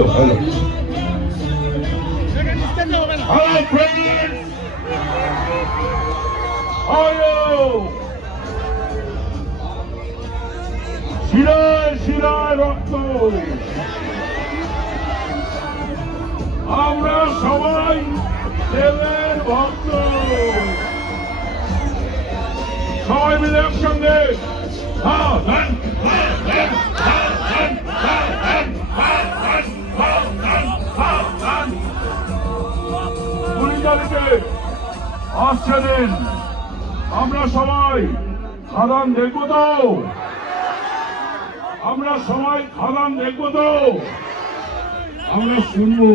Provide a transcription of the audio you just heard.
Hello hello hello friends, শিরায় শিরায় রক্ত, আমরা সবাই দেবের ভক্ত, সবাই মিলে একসঙ্গে আসছে দিন, আমরা সবাই খাদান দেখবো তো, আমরা সবাই খাদান দেখবো তো, আমরা শুনবো।